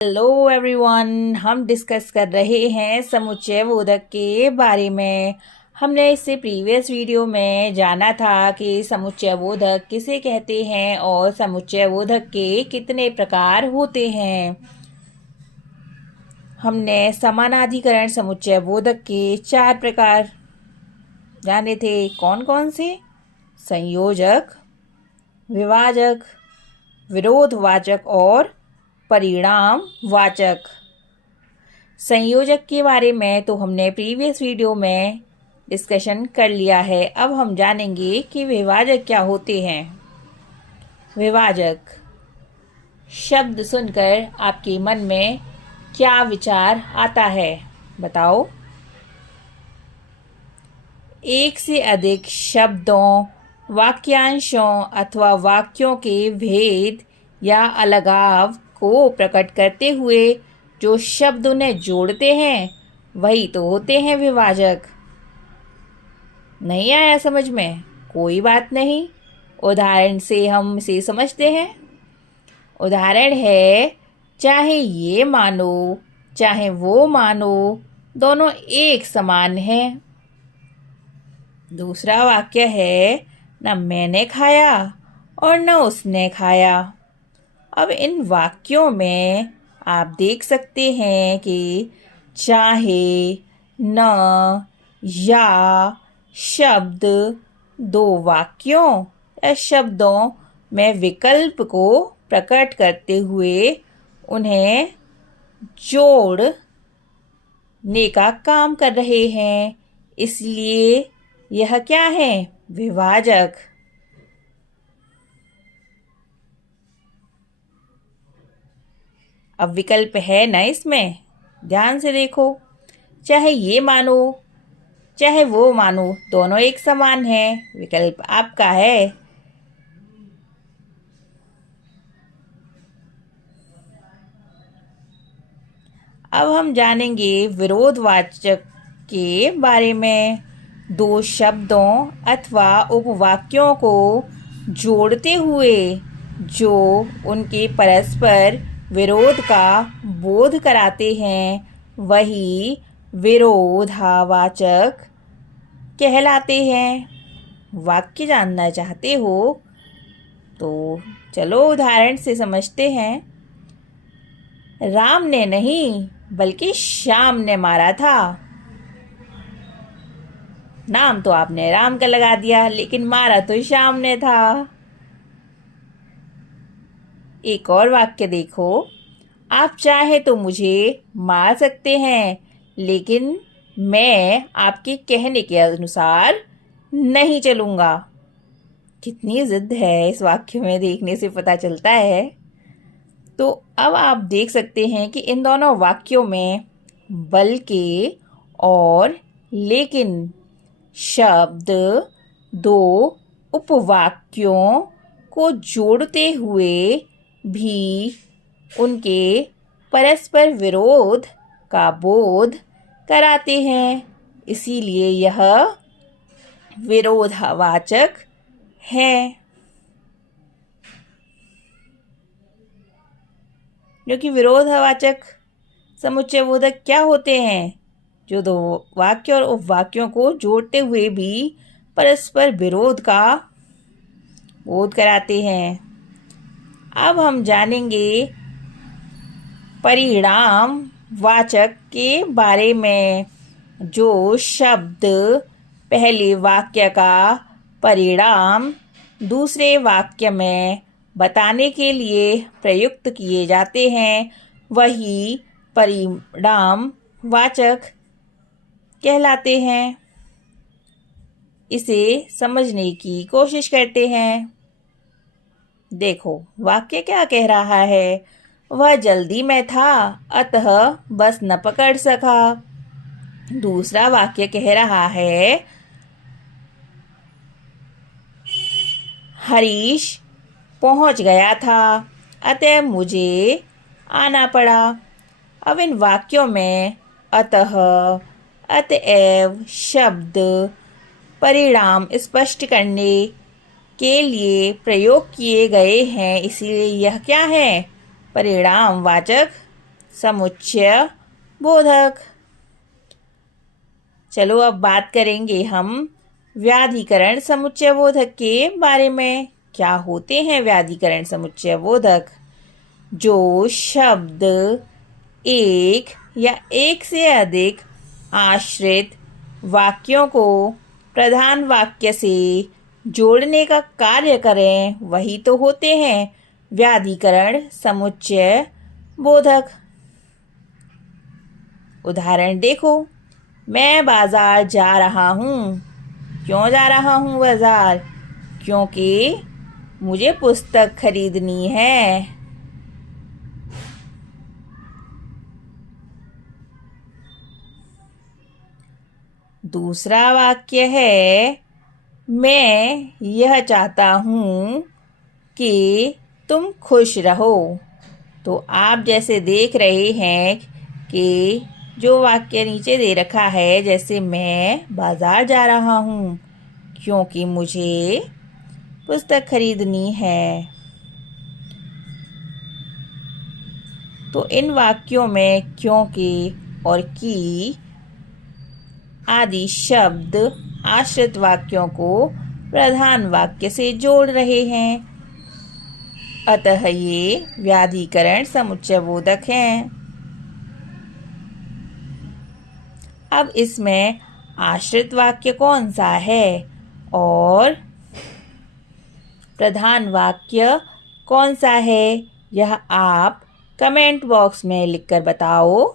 Hello everyone, हम discuss कर रहे हैं समुच्चय बोधक के बारे में। हमने इससे प्रीवियस वीडियो में जाना था कि समुच्चय बोधक किसे कहते हैं और समुच्चय बोधक के कितने प्रकार होते हैं। हमने समानाधिकरण समुच्चय बोधक के 4 प्रकार जाने थे। कौन कौन से? संयोजक, विभाजक, विरोधवाचक और परिणाम वाचक। संयोजक के बारे में तो हमने प्रीवियस वीडियो में डिस्कशन कर लिया है। अब हम जानेंगे कि विभाजक क्या होते हैं। विभाजक शब्द सुनकर आपके मन में क्या विचार आता है, बताओ। एक से अधिक शब्दों, वाक्यांशों अथवा वाक्यों के भेद या अलगाव को प्रकट करते हुए जो शब्द उन्हें जोड़ते हैं वही तो होते हैं विभाजक। नहीं आया समझ में? कोई बात नहीं, उदाहरण से हम इसे समझते हैं। उदाहरण है, चाहे ये मानो चाहे वो मानो, दोनों एक समान हैं। दूसरा वाक्य है, न मैंने खाया और न उसने खाया। अब इन वाक्यों में आप देख सकते हैं कि चाहे, न, या शब्द दो वाक्यों या शब्दों में विकल्प को प्रकट करते हुए उन्हें जोड़ने का काम कर रहे हैं। इसलिए यह क्या है? विभाजक। अब विकल्प है ना इसमें, ध्यान से देखो। चाहे ये मानो चाहे वो मानो, दोनों एक समान हैं। विकल्प आपका है। अब हम जानेंगे विरोधवाचक के बारे में। दो शब्दों अथवा उपवाक्यों को जोड़ते हुए जो उनके परस्पर विरोध का बोध कराते हैं वही विरोधावाचक कहलाते हैं। वाक्य जानना चाहते हो तो चलो उदाहरण से समझते हैं। राम ने नहीं बल्कि श्याम ने मारा था। नाम तो आपने राम का लगा दिया, लेकिन मारा तो श्याम ने था। एक और वाक्य देखो, आप चाहे तो मुझे मार सकते हैं, लेकिन मैं आपके कहने के अनुसार नहीं चलूंगा। कितनी जिद है इस वाक्य में, देखने से पता चलता है। तो अब आप देख सकते हैं कि इन दोनों वाक्यों में बल्कि और लेकिन शब्द दो उपवाक्यों को जोड़ते हुए भी उनके परस्पर विरोध का बोध कराते हैं। इसीलिए यह विरोधावाचक है। क्योंकि विरोधावाचक समुच्चय बोधक क्या होते हैं? जो दो वाक्य और उपवाक्यों को जोड़ते हुए भी परस्पर विरोध का बोध कराते हैं। अब हम जानेंगे परिणाम वाचक के बारे में। जो शब्द पहले वाक्य का परिणाम दूसरे वाक्य में बताने के लिए प्रयुक्त किए जाते हैं वही परिणाम वाचक कहलाते हैं। इसे समझने की कोशिश करते हैं। देखो वाक्य क्या कह रहा है। वह जल्दी में था अतः बस न पकड़ सका। दूसरा वाक्य कह रहा है, हरीश पहुंच गया था अतः मुझे आना पड़ा। अब इन वाक्यों में अतः, अतएव शब्द परिणाम स्पष्ट करने के लिए प्रयोग किए गए हैं। इसीलिए यह क्या है? परिणाम वाचक समुच्चय बोधक। चलो अब बात करेंगे हम व्याधिकरण समुच्चय बोधक के बारे में। क्या होते हैं व्याधिकरण समुच्चय बोधक? जो शब्द एक या एक से अधिक आश्रित वाक्यों को प्रधान वाक्य से जोड़ने का कार्य करें, वही तो होते हैं व्याधिकरण समुच्चय बोधक। उदाहरण देखो, मैं बाजार जा रहा हूँ। क्यों जा रहा हूँ बाजार? क्योंकि मुझे पुस्तक खरीदनी है। दूसरा वाक्य है, मैं यह चाहता हूँ कि तुम खुश रहो। तो आप जैसे देख रहे हैं कि जो वाक्य नीचे दे रखा है, जैसे मैं बाजार जा रहा हूँ क्योंकि मुझे पुस्तक खरीदनी है। तो इन वाक्यों में क्योंकि और कि आदि शब्द आश्रित वाक्यों को प्रधान वाक्य से जोड़ रहे हैं, अतः ये व्याधिकरण समुच्चय बोधक हैं। अब इसमें आश्रित वाक्य कौन सा है और प्रधान वाक्य कौन सा है, यह आप कमेंट बॉक्स में लिखकर बताओ।